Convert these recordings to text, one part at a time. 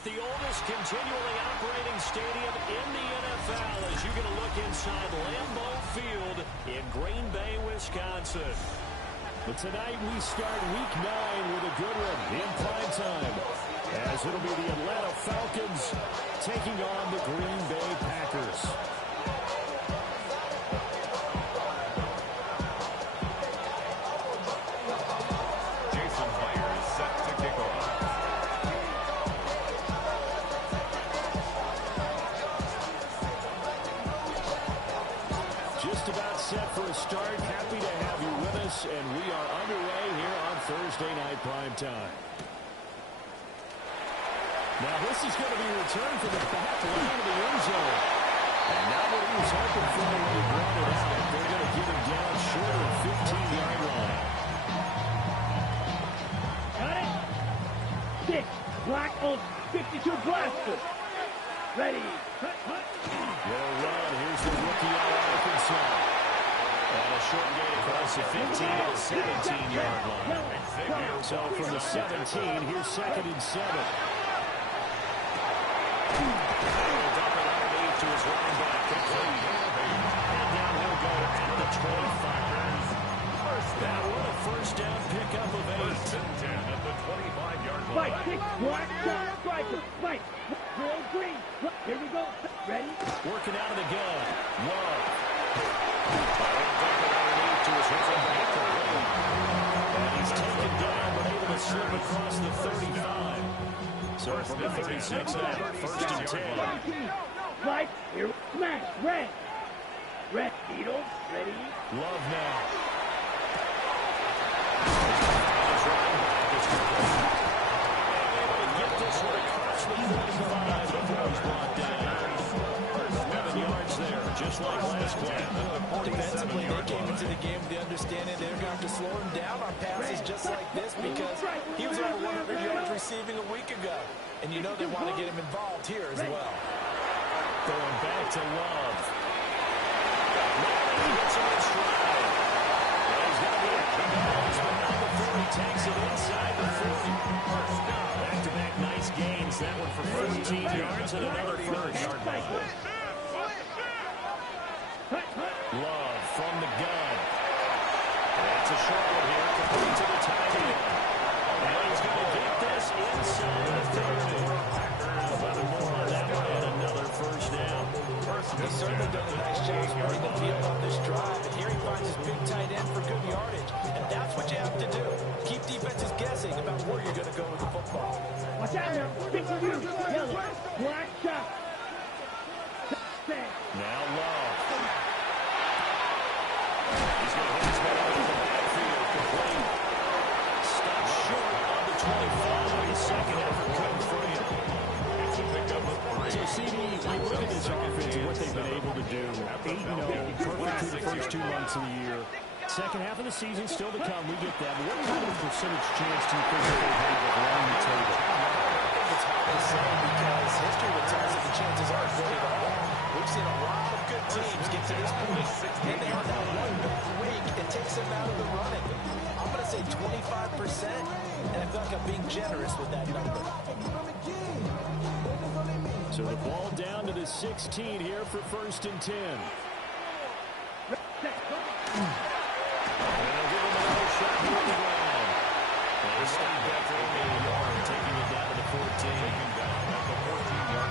at the oldest continually operating stadium in the NFL as you get a look inside Lambeau Field in Green Bay, Wisconsin. But tonight we start Week 9 with a good one in prime time, as it'll be the Atlanta Falcons taking on the Green Bay Packers. Set for a start. Happy to have you with us, and we are underway here on Thursday Night Prime Time. Now this is going to be returned from the back line of the end zone. And now what he was hoping for when he brought it out, they're going to get him down short of the 15-yard line. Got it. 6. Black on 52 blaster. Ready. Well run. Here's the rookie out of Arkansas. And a short gain across the 15 to the 17-yard line. So from the 17, here's 2nd and 7. He'll dump it underneath to his running back. And down he'll go at the 25. That one a first down pickup of 8. At the 25-yard line. Fight, 6, black, striker, fight. Drill green. Here we go. Ready? Working out of the gun. Love. Underneath to his running back. And he's taken down, but able to slip across the 35. So from the 36 now, 1st and 10. Fight. Here. Smash. Red. Red. Needle. Ready? Love now. Get this one across the 45 before he's brought down. 11 yards there, just like last play. Defensively, they came into the game with the understanding they're going to slow him down on passes just like this because he was over 100 yards receiving a week ago. And you know they want to get him involved here as well. Going back to Love. He gets him in stride. He's going to be a kick but not before he takes it inside the 40. Back-to-back nice gains. That one for 14 yards and another first. Love from the gun. That's a short one here, complete to the tight end. And he's going to get this inside the 30. 11 more on that one and another first down. He's certainly done a nice job spreading the field on this drive. And here he finds his big tight end for good yardage. And that's what you have to do. Keep defenses guessing about where you're going to go with the football. Watch out there. Big review. Yellow. Black shot. Now Love. He's going to hit his head out of the backfield. Complete. Stop short on the 25. Second effort come for him. It's a pickup of 3. So, CD, we look at this offense and what they've been able to do. 8-0, perfect through the first 2 months of the year. Second half of the season still to come. We get that. But what kind of percentage chance do you think that they have of running the table? It's hard to say because history would tell us that the chances are very low. We've seen a lot of good teams get to this point, and they are now 1 week. It takes them out of the running. I'm going to say 25%, and I feel like I'm being generous with that number. So the ball down to the 16 here for 1st and 10. And they'll give him another shot here on the ground. They stop after a yard, taking it down to the 14.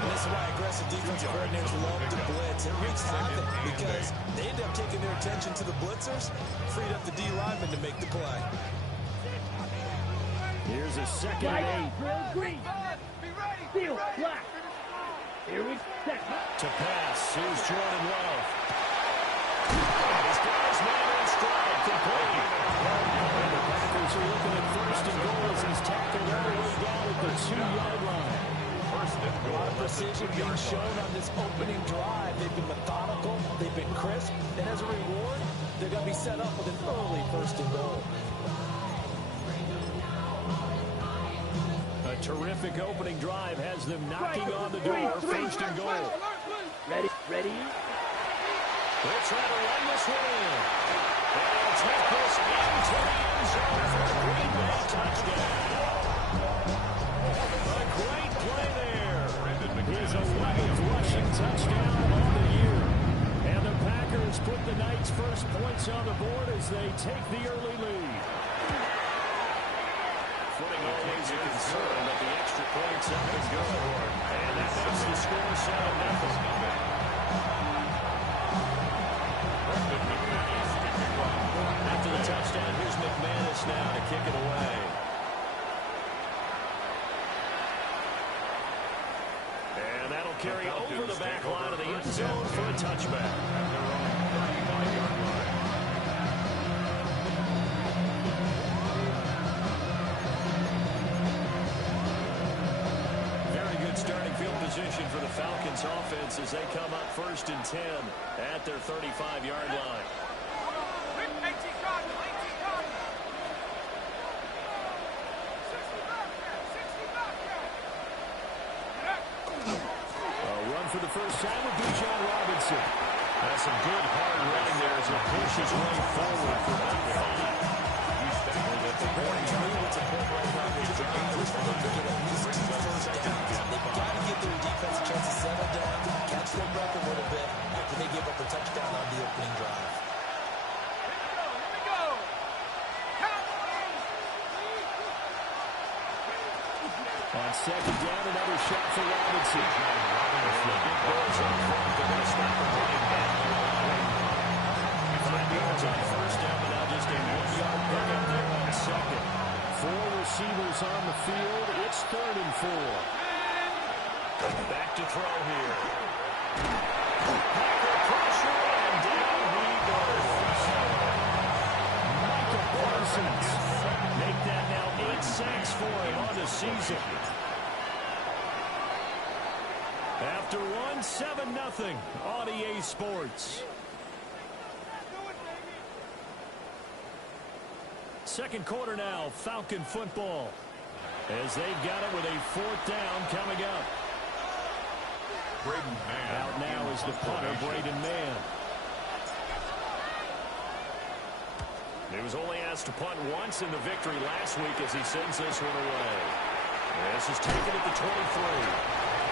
This is why aggressive defensive coordinators love to blitz. It wreaks havoc because they end up taking their attention to the blitzers, freed up the D lineman to make the play. Here's a 2nd and 8. Drill green. Steel. Black. Here we go. To pass. Here's Jordan Love. He's got his man in stride. Complete. And the Packers are looking at 1st and goal as he's tackled all the way down at the 2-yard line. A lot of precision being shown on this opening drive. They've been methodical. They've been crisp. And as a reward, they're going to be set up with an early 1st and goal. A terrific opening drive has them knocking on the door. 1st and goal. Ready, ready. They'll try to run this one in. And they'll take this into the end zone for a Green Bay touchdown. A great play there. his 11th rushing touchdown on the year. And the Packers put the Knights' first points on the board as they take the early lead. Footing always a concern, but the extra points have been good. And that makes the score 7-0. After the touchdown, here's McManus now to kick it away. And that'll carry over the back line of the end zone for a touchback. Very good starting field position for the Falcons offense as they come up 1st and 10 at their 35-yard line. For the first time with Bijan Robinson. That's some good hard running there as he pushes way forward for about 5. What's important right now is to get at least 2 first downs. They've got to give their defense a chance to settle down, catch their breath a little bit after they give up a touchdown on the opening drive. On 2nd down, another shot for Robinson. The big boys up front, they're going to stop the running back. 5 yards on 1st down, but now just a 1-yard pickup there on 2nd. 4 receivers on the field. It's 3rd and 4. Back to throw here. Packer pressure, and down he goes. Micah Parsons. Make that now 8 sacks for him on the season. After 7-0 on EA Sports. Second quarter now, Falcon football. As they've got it with a 4th down coming up. Out now is the punter, Braden Mann. He was only asked to punt once in the victory last week as he sends this one away. This is taken at the 23.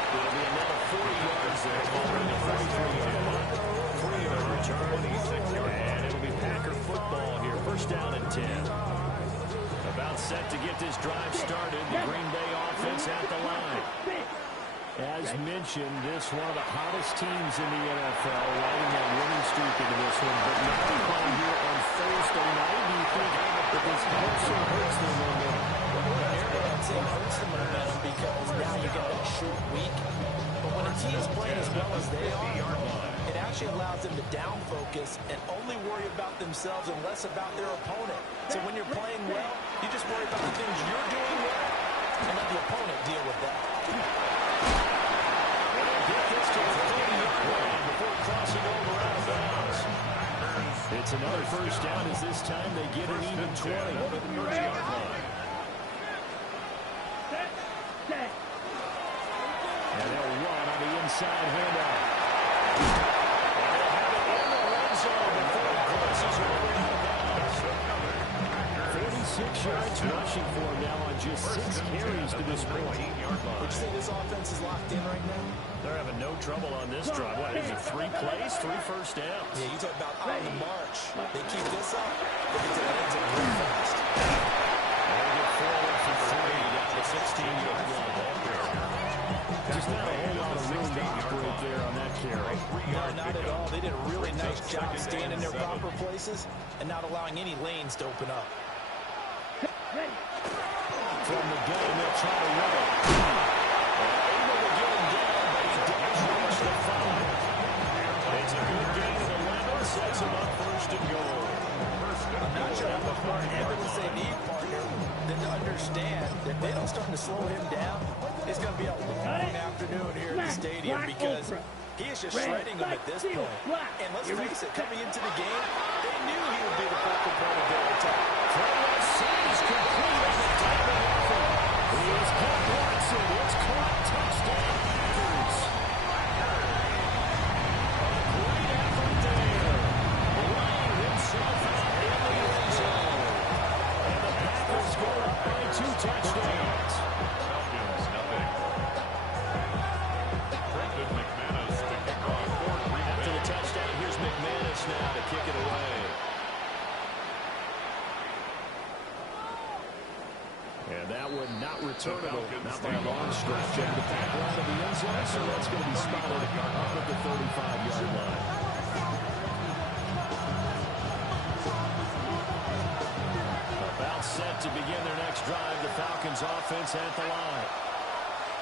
It'll be another 40 yards there. Following the 43-yard return. And it'll be Packer football here. 1st down and 10. About set to get this drive started. The Green Bay offense at the line. As mentioned, this one of the hottest teams in the NFL, riding that winning streak into this one. But now playing here on Thursday night, do you think that this helps or hurts their momentum? I'd say it hurts the momentum because now you got that short week. But when a team's playing as well as they are, it actually allows them to down focus and only worry about themselves and less about their opponent. So when you're playing well, you just worry about the things you're doing well and let the opponent deal with that. Before crossing over out of bounds. It's another 1st down as this time they get an even 20. Over the 30-yard line. And they'll run on the inside handoff. And they'll have it in the red zone before it crosses over out of bounds. 46 yards rushing for him now on just 6 carries to this point. Would you say this offense is locked in right now? They're having no trouble on this drive. What is it, 3 plays, 3 first downs? Yeah, you talk about on the march. They keep this up, they get to the end zone real fast. They get forward for 3 down the 16-yard line. Just not a whole lot of room to operate there on that carry. No, not at all. They did a really nice job staying in their proper places and not allowing any lanes to open up. From the gun, they'll try to run it. Able to get him down, but he does reach the 5. It's a good gain of 11, sets him up 1st and goal. I'm not sure how much more evidence they need, partner, than to understand that if they don't start to slow him down, it's going to be a long afternoon here at the stadium because he is just shredding them at this point. And let's face it, coming into the game, they knew he would be the focal point of their attack. Series complete on the diving effort. Here's Paul Watson. It's caught. Touchdown, Packers. A great effort there. Laying himself out in the end zone. And the Packers go up by 2 touchdowns. now to kick it away. And that one not returnable, not by a long stretch. Over the back line of the end zone, so that's going to be spotted up at the 35-yard line. About set to begin their next drive. The Falcons offense at the line.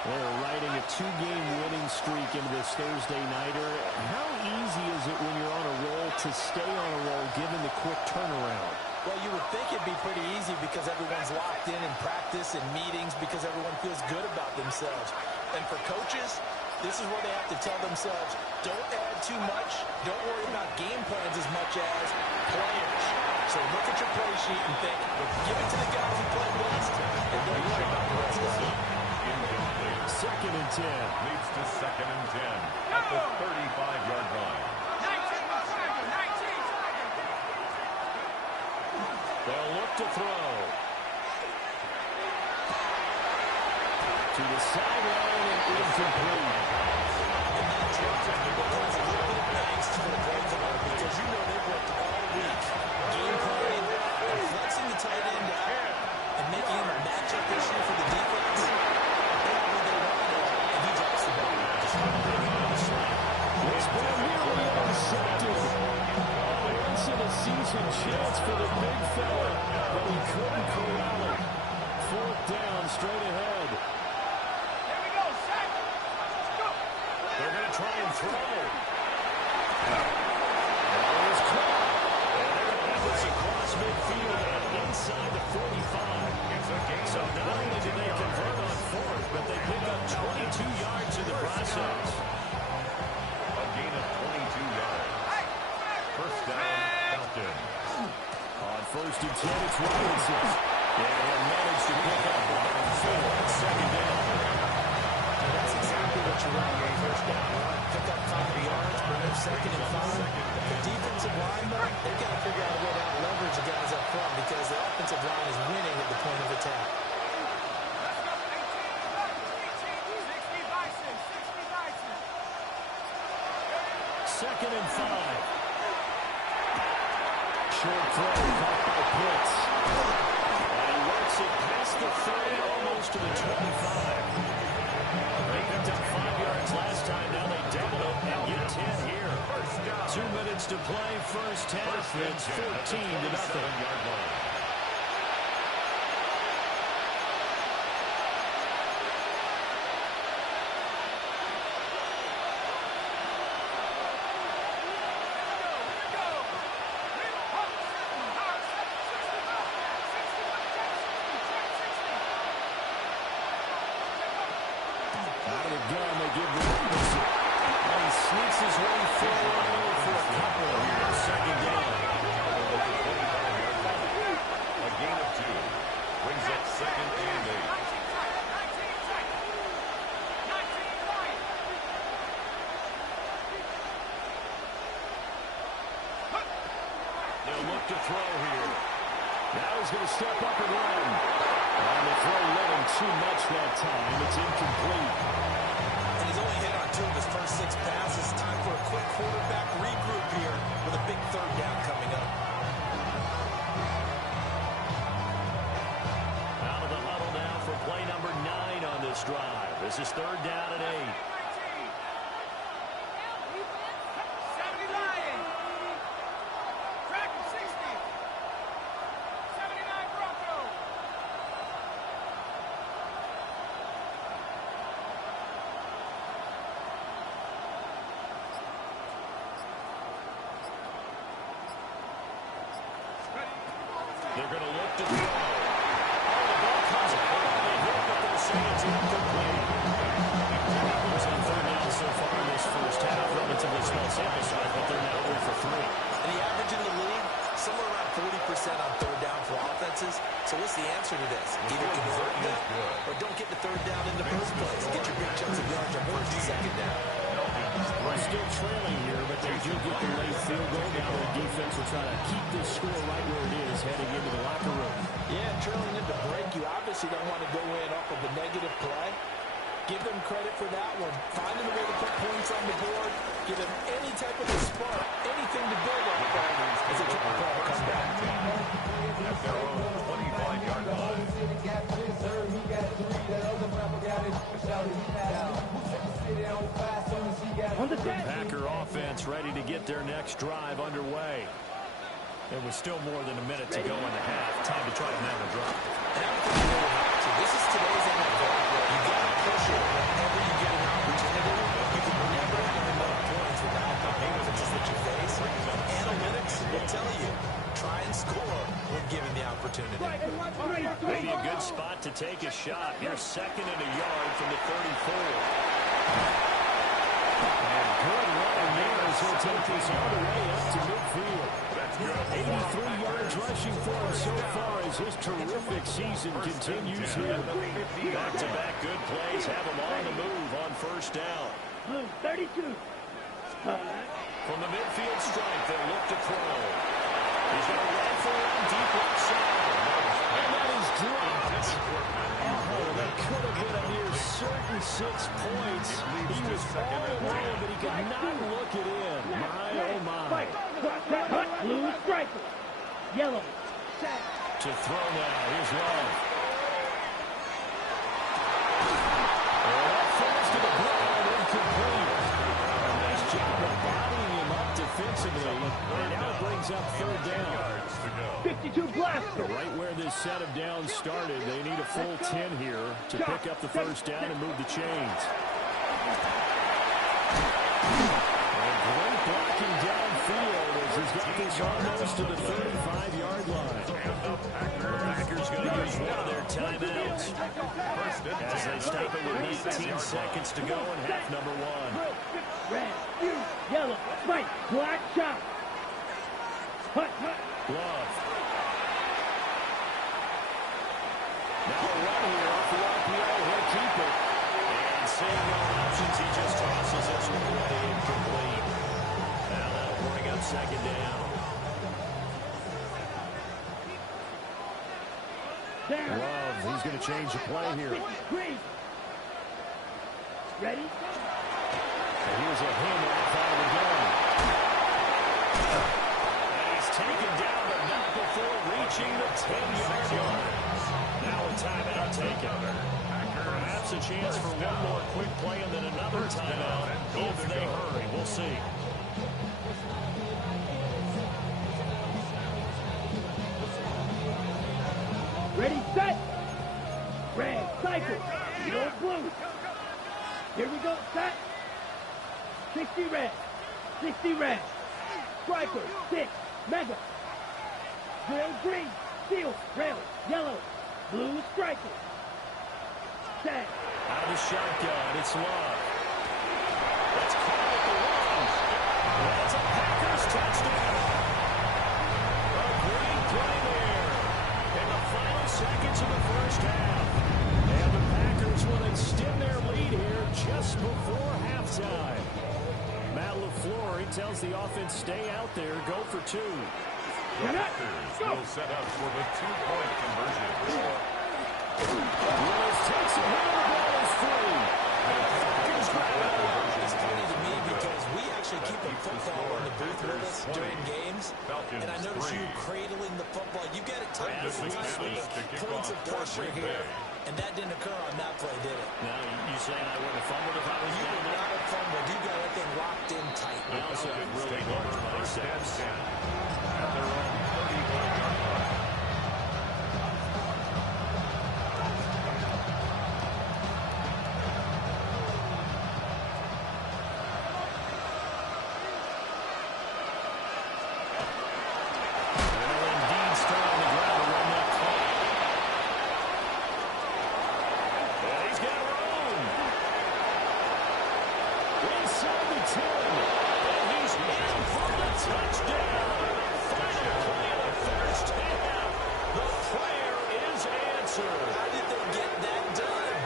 They're riding a 2-game winning streak into this Thursday nighter. How easy is it when you're on a roll to stay on a roll given the quick turnaround? Well, you would think it'd be pretty easy because everyone's locked in practice and meetings because everyone feels good about themselves. And for coaches, this is where they have to tell themselves, don't add too much. Don't worry about game plans as much as players. So look at your play sheet and think, give it to the guys who play best, and don't worry about the rest of the team. Second and 10. Leads to second and 10 at the 35-yard line. They'll look to throw. To the sideline and incomplete. Because you know they've worked all week. Game planning, and flexing the tight end out, and making him a matchup issue for the defense. They have what they wanted, and he drops the ball. It's been nearly intercepted. Once in a season chance for the big fella, but he couldn't corral it. Fourth down, straight ahead. They're going to try and throw. Ball is caught. And they're going to have this across midfield and inside the 45. So not only did they convert on fourth, but they pick up 22 yards in the process. A gain of 22 yards. First down, Falcons. On first and 10, it's Robinson. And he'll manage to pick up about 4. Second down. And that's exactly what you want on first down. Pick up 5 yards, bring up second and 5. The defensive line, though, they've got to figure out a way to leverage the guys up front because the offensive line is winning at the point of attack. Second and 5. Short throw caught by Pitts. And he works it past the 30, almost to the 25. They picked up 5 yards last time. Now they double it and get 10 here. 2 minutes to play, first half. It's 14-0. Out of the gun, they give the Robinson. And he sneaks his way forward for a couple here. Second down. A gain of 2. Brings up second and 8. They'll look to throw here. Now he's going to step up and run. And the throw led him too much that time. It's incomplete. And he's only hit on 2 of his first 6 passes. Time for a quick quarterback regroup here with a big third down coming up. Out of the huddle now for play number 9 on this drive. This is third down and 8. They're going to look to throw. Oh, the ball comes out. They hit, but they'll say it's incomplete. Problems on third down so far in this first half. Relatively small sample size, but they're now 0 for 3. And the average in the league, somewhere around 40% on third down for offenses. So what's the answer to this? Either convert them or don't get the third down in the first place. Get your big chunks of yards on first and second down. They're still trailing here, but they do get the late field goal. Now the defense will try to keep this score right where it is heading into the locker room. Yeah, trailing into break, you obviously don't want to go in off of a negative play. Give them credit for that one. Finding a way to put points on the board. Give them any type of a spark, anything to build on. next drive underway. There was still more than a minute to go in the half. Time to try to mount a drive. This is today's NFL. You got to push it whenever you get an opportunity. You can never have enough points without the offenses that you face. Analytics will tell you, try and score when given the opportunity. Maybe a good spot to take a shot. Here's 2nd and a yard from the 34. And good running there as he'll take this all the way up to midfield. 83 yards rushing for him so far as his terrific season continues here. Back-to-back good plays have him on the move on first down. 32. From the midfield stripe, they'll look to throw. He's going to run for one deep left side. And that is dropped. Oh, that could have been a near certain 6 points. He was all alone, but he could not look it in. My, oh, my. Blue striker. Yellow. To throw now. Here's Love. Falls to the ground, incomplete. Nice job of bodying him up defensively. And now it brings up 3rd down. 52 blaster. Right where this set of downs started, they need a full 10 here to pick up the first down and move the chains. And great blocking downfield as he's got this almost to the 35-yard line. The Packers going to use one of their timeouts as they stop it with 19 seconds to go in half number 1. Red, yellow, white, black shot. Love. Now a run here off the RPO. He'll keep it. And seeing no options, he just tosses this one away incomplete. Now that'll bring up 2nd down. Love, he's going to change the play here. Ready? And here's a handoff out of the gun. And he's taken down, but not before reaching the 10-yard line. Now a timeout taken. Perhaps a chance for one more quick play and then another timeout if they hurry. We'll see. Ready, set. Red, cycle. No blue. Here we go, set. 60 red. 60 red. Striker, 6. Mega. Drill green. Steel. Rail. Yellow. Blue striker. Set. Out of the shotgun, it's Love. Let's call it the run. That's a Packers touchdown. A great play there in the final seconds of the first half. And the Packers will extend their lead here just before halftime. Matt LaFleur, he tells the offense, stay out there, go for 2. The Packers will set up for the 2-point conversion. Willis takes it, and the ball is free. It's funny to me because we actually keep a football in the booth with us during games. And I notice you cradling the football. You get it tight with points of pressure here. And that didn't occur on that play, did it? Now, you saying I wouldn't have fumbled if I was You down would there? not have fumbled. You got that thing locked in tight. I also have really large biceps. At their own 31-yard line. Well, indeed, still on the ground to run that play. And he's got room. Inside the 10. And he's in for the touchdown. Final play of the first half. The prayer is answered. How did they get that done?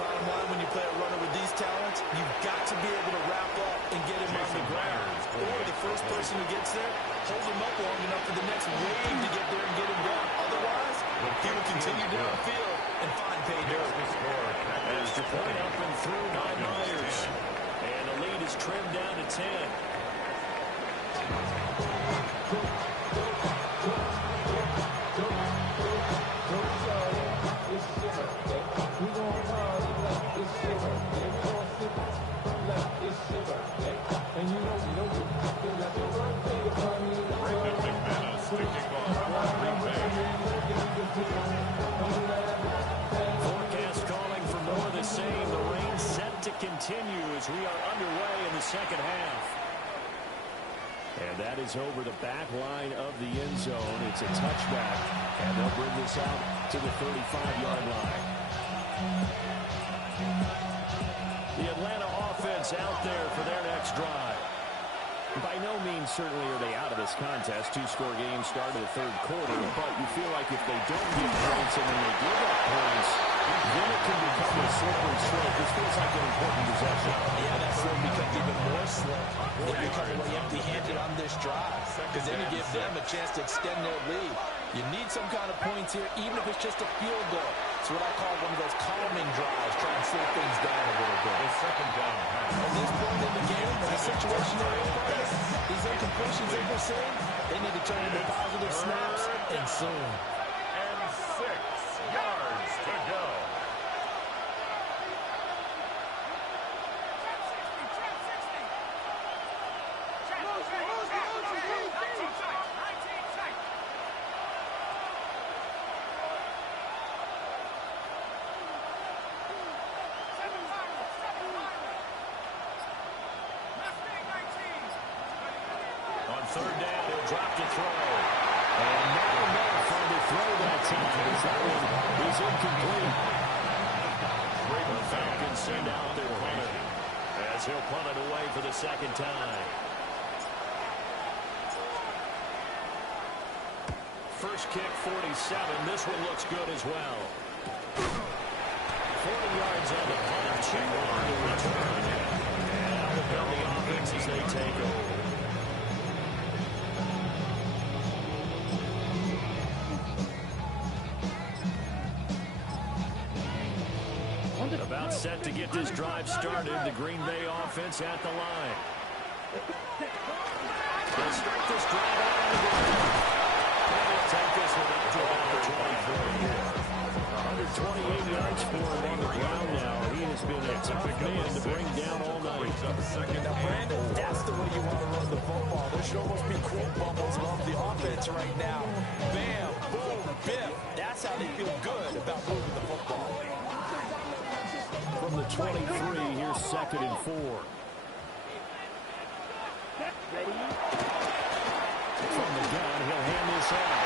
Bottom line, when you play a runner with these talents, you've got to be able to wrap up and get him on the ground. Or the first person who gets there, hold him up long enough for the next wave to get there and get him down. Otherwise, he will continue downfield and find pay dirt. Extra point up and through 9 Myers. And the lead is trimmed down to 10. And you know, And that is over the back line of the end zone. It's a touchback, and they'll bring this out to the 35-yard line. The Atlanta offense out there for their next drive. By no means certainly are they out of this contest. Two-score game start of the third quarter, but you feel like if they don't get points and then they give up points, then it can become a slippery slope. This feels like an important possession. Yeah, that slope becomes even more slow if you come away empty-handed on this drive, because then you give them a chance to extend their lead. You need some kind of points here, even if it's just a field goal. It's what I call one of those calming drives, trying to slow things down a little bit. The second down pass. At this point in the game, in the situation they're in, these incompletions that we're seeing, they need to turn into positive snaps, and soon. And 6 yards to go. Third down, he'll drop to throw. And now Miller to throw that time as that one is incomplete. The Falcons send out their punter as he'll punt it away for the second time. First kick, 47. This one looks good as well. 40 yards on the punt, 2 on the return. And out will come the offense as they take over. About set to get this drive started. The Green Bay offense at the line. They'll start this drive out on the ground. And they'll take this one out to about the 24 here. 128 yards for him on the ground now. He has been a tough man to bring down all night. Now, Brandon, that's the way you want to run the football. There should almost be quote bubbles off the offense right now. Bam, boom, biff. That's how they feel good about moving the football. From the 23, here's 2nd and 4. From the gun, he'll hand this off.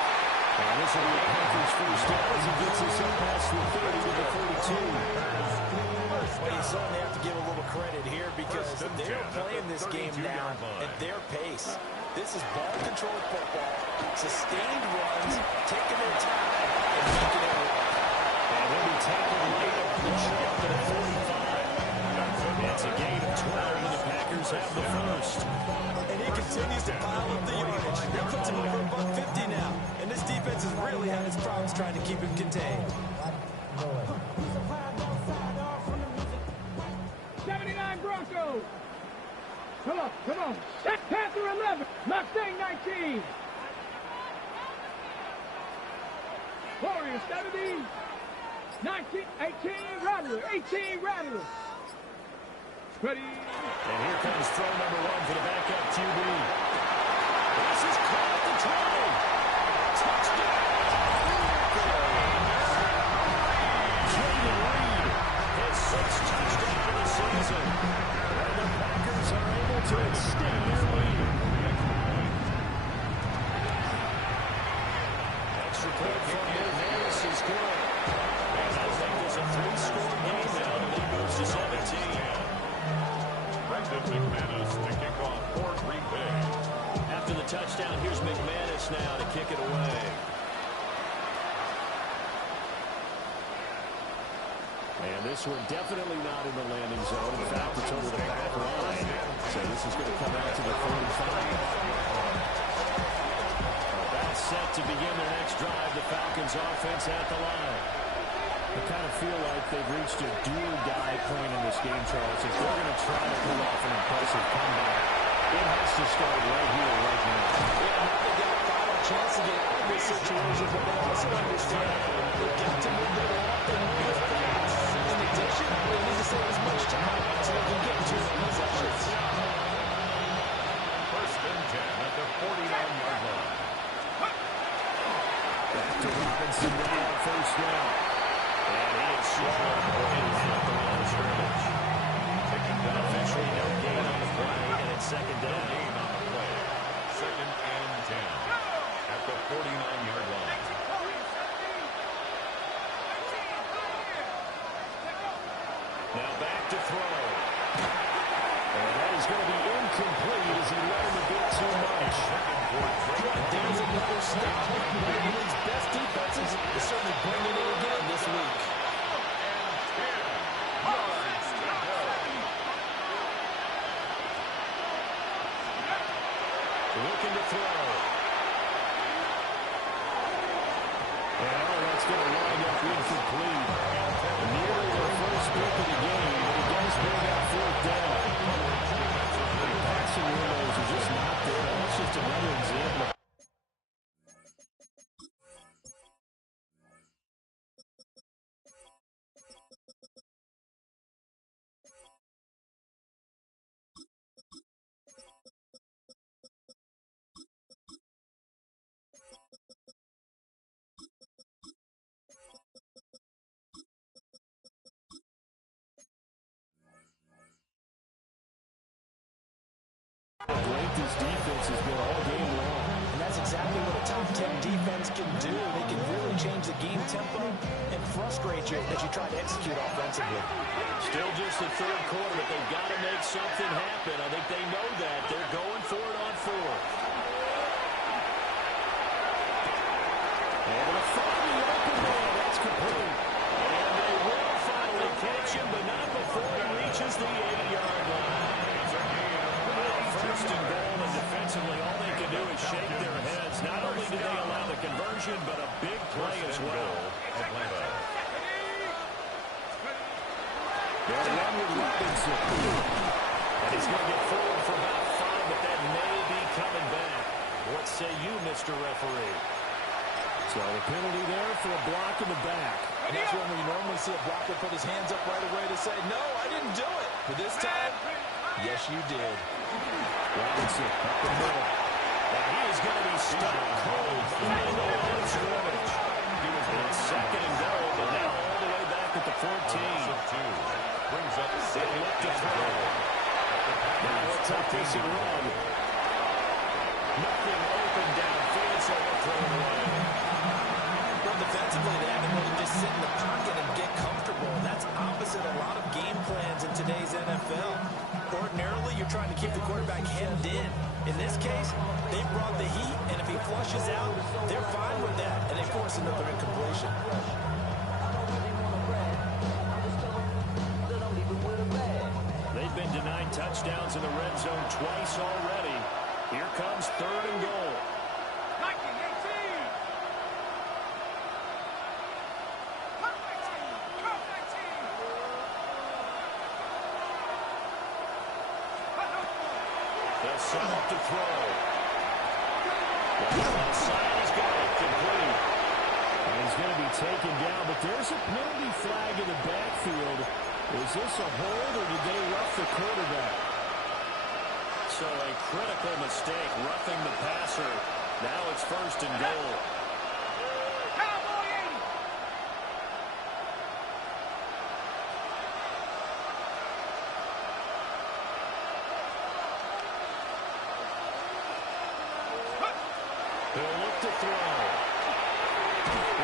And this will be a Panthers first down as he gets us up past the 30 to the 42. Well, you certainly have to give a little credit here because they're playing this game now at their pace. This is ball-controlled football, sustained runs, taking their time, and making it work. And he'll be tackled late up the trip to the 45. It's a gain of 12, and the Packers have the first. And he continues to pile up the yardage. He puts him over above 50 now. And this defense has really had its problems trying to keep him contained. 79 Broncos. Come on, come on. Panther 11. Mustang 19. Warriors 70. 19, 18 Rattler. 18 Rattler. Ready. And here comes throw number 1 for the backup QB. This is caught at the 20. Touchdown. Jaden Reed, his 6th touchdown of the season. And the Packers are able to extend their lead. Extra point from McManus is good. And I think there's a 3-score game now. The lead moves to 17. McManus to kick off for Green Bay. After the touchdown, here's McManus now to kick it away. And this one definitely not in the landing zone. In fact, it's over the back line. So this is going to come out to the 45. That's set to begin their next drive. The Falcons offense at the line. I kind of feel like they've reached a do-or-die point in this game, Charles. If they're going to try to pull off an impressive comeback, it has to start right here, right now. Yeah, they got a final chance to get out of this situation, but they also understand they've got to move the ball and move it fast. In addition, they need to save as much time so they can get to the possessions. First and 10 at the 49-yard line. Back to Robinson now on first down. And he is slow and at the line of scrimmage. Officially no gain on the play, and it's second down. looking to throw. And that's going to wind up incomplete. Nearly their first pick of the game, but he does bring that fourth down. The passing windows are just not there. That's just another example. Great this defense has been all game long. And that's exactly what a top 10 defense can do. They can really change the game tempo and frustrate you as you try to execute offensively. Still just the third quarter, but they've got to make something happen. I think they know that. They're going for it on fourth. Able to find the open man. That's complete. And they will finally catch him, but not before he reaches the 8-yard line. First and goal, and defensively, all they can do is shake their heads. Not only did they allow the conversion, but a big play as well. They'll run with Robinson. And he's going to get forward for about 5, but that may be coming back. What say you, Mr. Referee? So the penalty there for a block in the back. And that's when we normally see a blocker put his hands up right away to say, no, I didn't do it. But this time, yes, you did. Robinson up the middle. And he is going to be stuck cold in the line of scrimmage. He was in second and goal, but now all the way back at the 14. Brings up They look to throw. Now let's take this and run. Nothing open downfield, so they'll throw it away. Well, defensively, they haven't really just sit in the pocket and get comfortable. And that's opposite a lot of game plans in today's NFL. Ordinarily, you're trying to keep the quarterback hemmed in. In this case, they brought the heat, and if he flushes out, they're fine with that, and they force another incompletion. They've been denied touchdowns in the red zone twice already. Here comes third and goal. They'll set up to throw. Outside, he's got it complete. And he's going to be taken down, but there's a penalty flag in the backfield. Is this a hold, or did they rough the quarterback? So a critical mistake, roughing the passer. Now it's first and goal. He'll look to throw.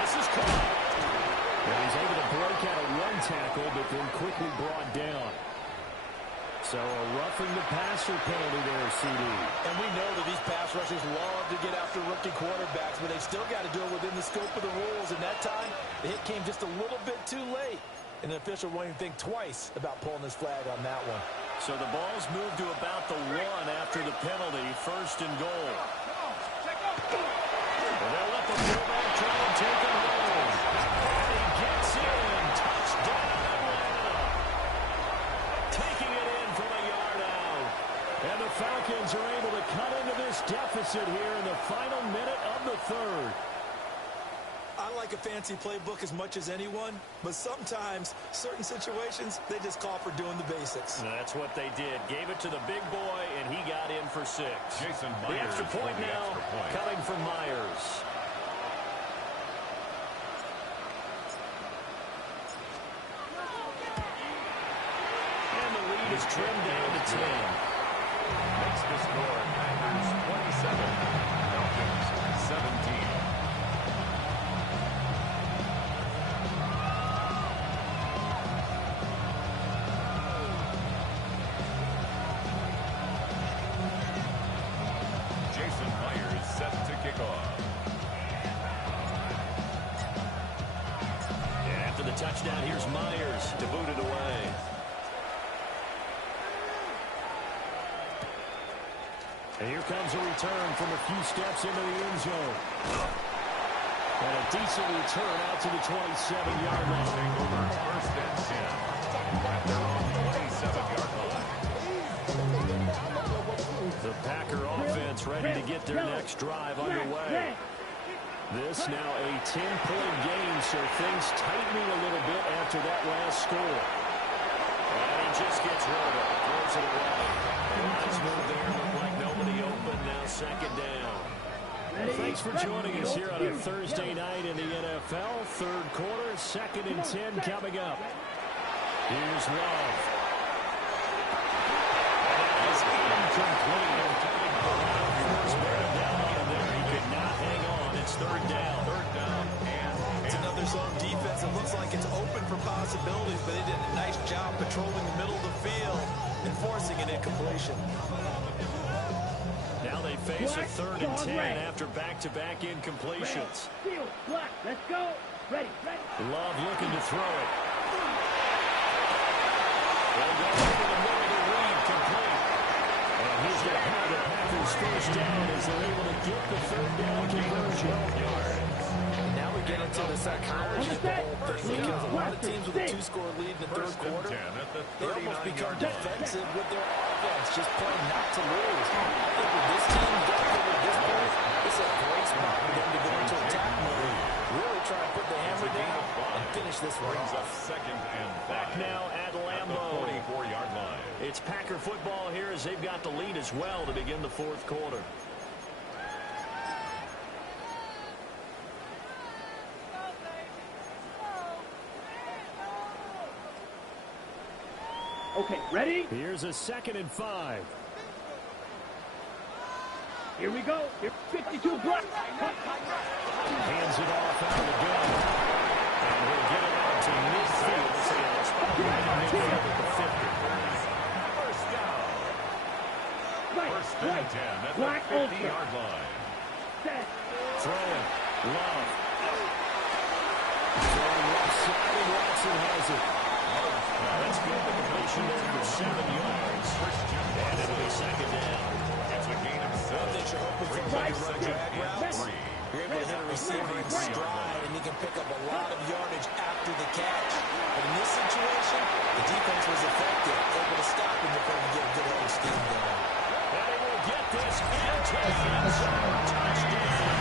This is caught. And he's able to break out a run tackle, but then quickly brought down. So a roughing the passer penalty there, CD. And we know that these pass rushers love to get after rookie quarterbacks, but they've still got to do it within the scope of the rules. And that time, the hit came just a little bit too late. And the official won't even think twice about pulling his flag on that one. So the ball's moved to about the 1 after the penalty, first and goal. Well, they'll let the fullback try and take him home. And he gets in. Touchdown, Atlanta. Taking it in from a yard out. And the Falcons are able to cut into this deficit here in the final minute of the third. I like a fancy playbook as much as anyone, but sometimes certain situations, they just call for doing the basics. That's what they did. Gave it to the big boy, and he got in for 6. Jason The Myers extra point for the now extra point. coming from Myers. And the lead is trimmed down to 10. Makes the score Packers 27, Falcons 17. Jason Myers set to kick off. And after the touchdown, here's Myers to boot it away. And here comes a return from a few steps into the end zone. And a decent return out to the 27-yard line. Over first and 10 at their own 27-yard line. The Packer offense ready to get their next drive underway. This now a 10-point game, so things tightening a little bit after that last score. And he just gets rid of it. Throws it away. Nice move there. Looked like nobody open. Now second down. Thanks for joining us here on a Thursday night in the NFL. Third quarter, 2nd and 10 coming up. Here's Love. That is incomplete. He could not hang on. It's third down. Third down and It's another zone defense. It looks like it's open for possibilities, but they did a nice job patrolling the middle of the field and forcing an incompletion. Now they face a 3rd and 10 after back-to-back incompletions. Let's go. Ready. Love looking to throw it. They'll go over the middle to Reed. Complete. And he's going to have the Packers first down as they're able to get the 3rd down conversion. Now we get into the psychology of the whole thing, because a lot of teams with a 2-score lead in the third first and quarter, 10 at the they almost become 39-yard line. defensive with their offense, just playing not to lose. I think with this team getting over this point, it's a great spot for them to go into attack mode, really try and put the hammer down and finish this one Brings up off. 2nd and 5 Back now at at the Lambeau. 44-yard line. It's Packer football here as they've got the lead as well to begin the 4th quarter. Okay, ready? Here's a 2nd and 5. Here we go. 52 block. Hands it off out of the gun. And he'll get it out to midfield. So it's right in midfield at the 50. First down. First and 10 at Black the 50-yard line. Set. Throwing. Love. Throwing left side, and Watson has it. That's good. The completion there for 7 yards. And it'll be second down. It's a gain of One thing 7. you're hoping for when you run drag routes, you're able to hit a receiver in stride, and he can pick up a lot of yardage after the catch. But in this situation, the defense was effective, able to stop him before he get a good head of steam going. And he will get this into the end zone. Touchdown.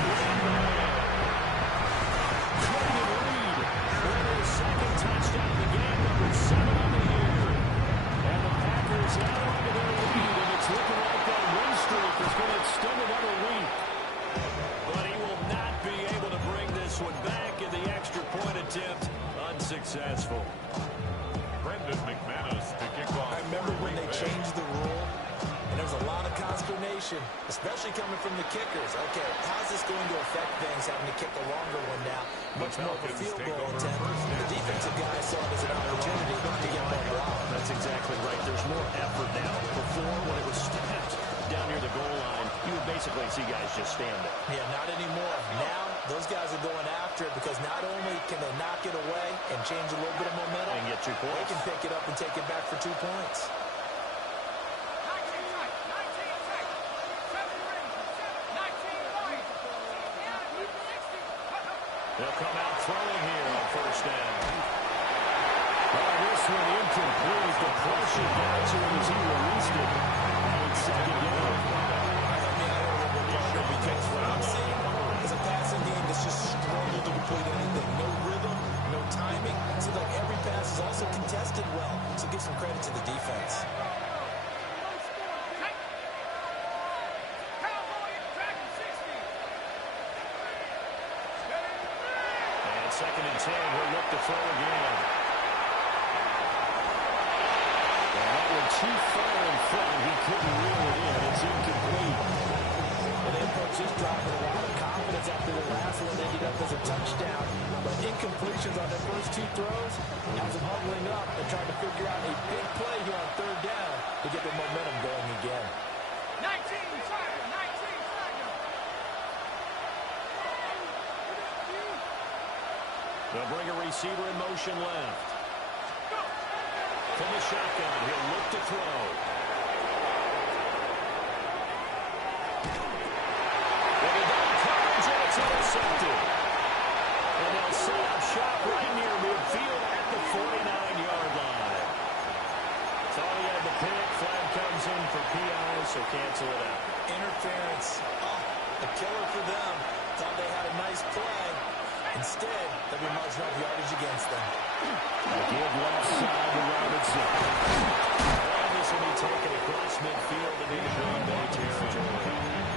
Jordan Reed with his second touchdown of the game, number 7 on the year. And the Packers now into their lead, and it's looking like that win streak is going to extend another week. But he will not be able to bring this one back, in the extra point attempt unsuccessful. Brendan McManus to kick off. I remember when they changed the rule, and there was a lot of consternation, especially coming from the kickers. Okay, how's this going to affect things, having to kick a longer one now? Much more of a field goal attempt. The defensive guys saw it as an opportunity to get more block. That's exactly right. There's more effort now. Before, when it was snapped down near the goal line, you would basically see guys just stand there. Yeah, not anymore. Now, those guys are going after it, because not only can they knock it away and change a little bit of momentum, And get 2 points. they can pick it up and take it back for 2 points. They'll come out throwing here on first down. This one incomplete. The pressure got to him as he released it. And it's second down. Because what I'm seeing is a passing game that's just struggled to complete anything. No rhythm, no timing. Seems like every pass is also contested well. So give some credit to the defense. And second and 10, he'll look to throw again. And that one too far in front. He couldn't reel it in. It's incomplete. And then folks just dropping a lot of confidence after the last one ended up as a touchdown. But incompletions on their first 2 throws has them huddling up and trying to figure out a big play here on third down to get their momentum going again. 19, Tiger, 19, Tiger. They'll bring a receiver in motion left. From the shotgun, he'll look to throw. PI, so cancel it out. Interference. Oh, a killer for them. Thought they had a nice play. Instead, they'll be marching off yardage against them. Give left side to Robinson. And this will be taken across midfield and into Green Bay territory.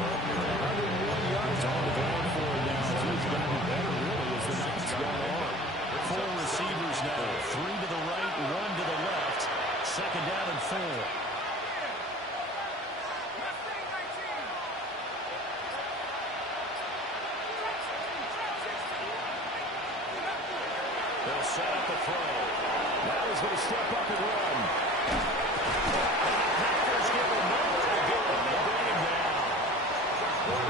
101 yards on the ground for him now. He's gotten better, really, as the night's gone on. 4 receivers now. 3 to the right, 1 to the left. Second down and 4. They'll set up a throw. Now he's going to step up and run. Packers give him nowhere to go, and they bring him down.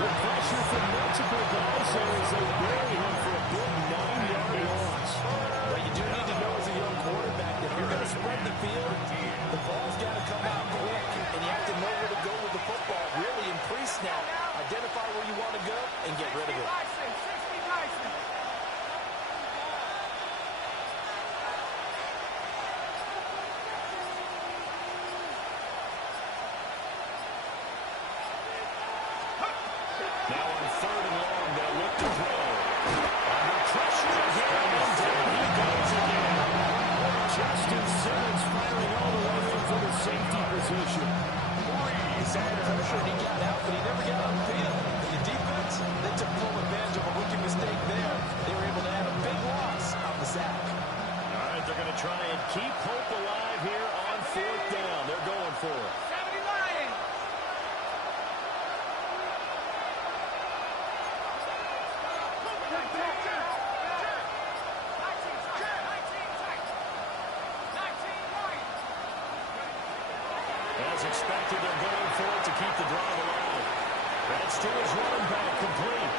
The pressure from multiple guys there as they bury him for a big 9-yard loss. But you do need to know as a young quarterback that if you're going to spread the field, the ball's got to come out quick, and you have to know where to go with the football. Really, in pre-snap, identify where you want to go and get rid of it. Now on 3rd and long, they'll look to throw. Under pressure again, and down he goes again. Justin Simmons firing all the way in for the safety position. He saw the pressure and he got out, but he never got on the field. The defense, they took full advantage of a rookie mistake there. They were able to add a big loss on the sack. All right, they're going to try and keep hope alive here on 4th down. They're going for it. As expected, they're going for it to keep the drive alive. That's to his running back, complete.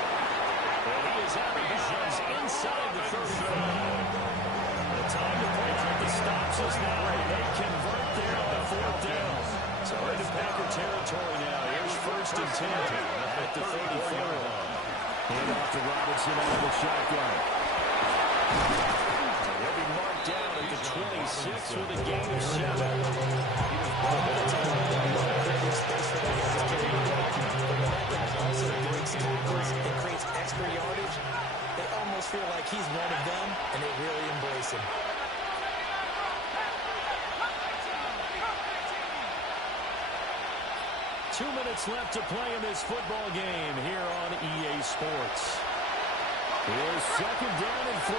And he is out of bounds inside the 35. The time to play for the stops is now. They convert there on 4th down. So into Packer territory now. Here's 1st and 10 at the 34-yard line. Hand off to Robinson out of the shotgun. He'll be marked down at the 26 with a gain of 7. It creates extra yardage. They almost feel like he's one of them, and they really embrace him. Two minutes left to play in this football game here on EA Sports. Here's 2nd down and 3.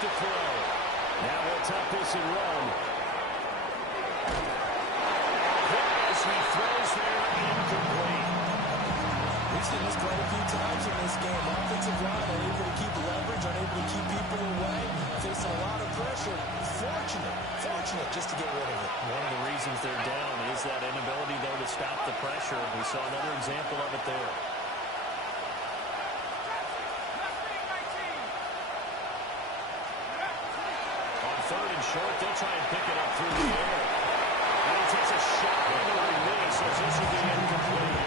To throw. Now he'll tuck this and run. As he throws there, incomplete. We've seen this quite a few times in this game. Offensive line unable to keep leverage, unable to keep people away, facing a lot of pressure. Fortunate just to get rid of it. One of the reasons they're down is that inability, though, to stop the pressure. We saw another example of it there. Short, they'll try and pick it up through the air. And he takes a shot on the release as this will be incomplete.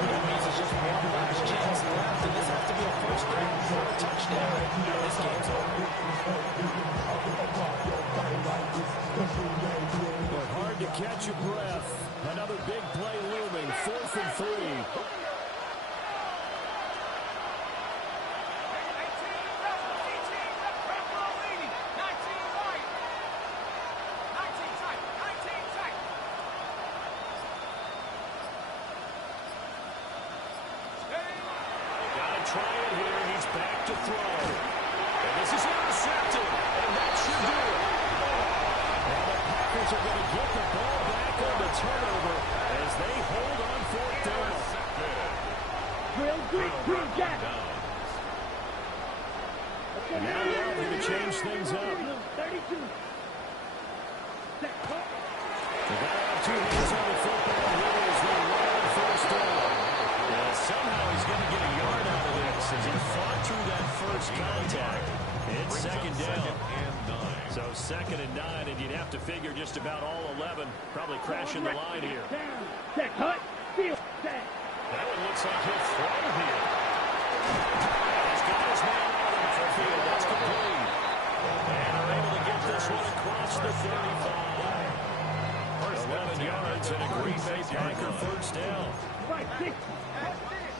That means it's just one last chance left, and this has to be a first down for a touchdown. This game's over. But hard to catch your breath. Another big play looming. 4th and 3. Try it here, and he's back to throw. And this is intercepted, and that should do it. And the Packers are going to get the ball back on the turnover as they hold on 4th down. Real good, Green Jack. And now they're going to change things up. 32. They got to have 2 hands on the football here as they run on 1st down. Yes, somehow he's going to get a yard out of this as he fought through that first contact. It's second down. So 2nd and 9, and you'd have to figure just about all 11 probably crashing the line here. Check, hut, field, set. That one looks like he'll throw here. He's got his man out of the field. That's complete. And they're able to get this one across the 35. 11 yards and a Green Bay Packer first down. 5, 6.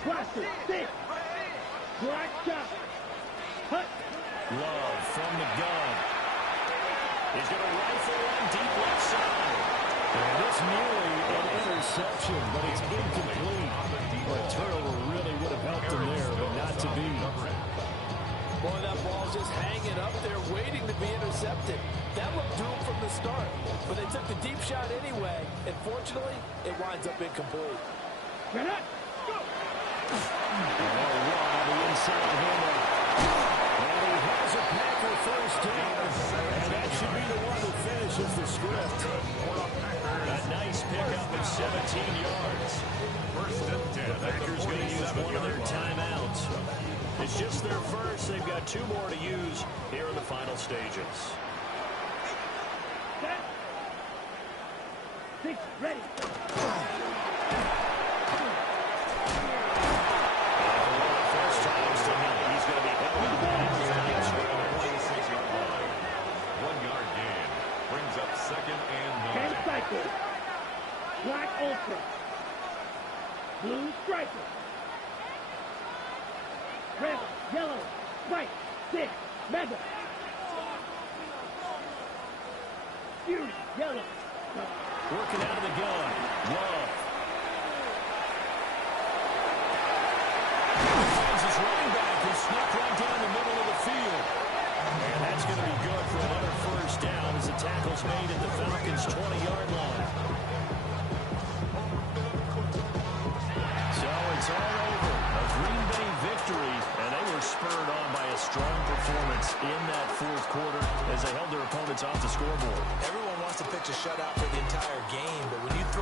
Watch it, 6. Black shot. Hut. Love from the gun. He's going to rifle one deep left side. And this nearly an interception, but it's incomplete. A turnover really would have helped him there, but not to be. Boy, that ball's just hanging up there, waiting to be intercepted. That looked doomed from the start, but they took the deep shot anyway, and fortunately, it winds up incomplete. Get up. Go. The inside handle. And he has a Packer first down. And that should be the one that finishes the script. A nice pickup of 17 yards. First and 10. The Packers going to use one of their timeouts. It's just their first. They've got 2 more to use here in the final stages. Set. 6, ready. Black Ultra. Blue Striker. Red, yellow, white, 6, mega. Fury, yellow. Working out of the gun. Love. Finds his running back who snuck right down the middle of the field. And that's going to be good for another first down as the tackle's made at the Falcons' 20-yard line. So it's all over. A Green Bay victory, and they were spurred on by a strong performance in that fourth quarter as they held their opponents off the scoreboard. Everyone wants to pitch a shutout for the entire game, but when you throw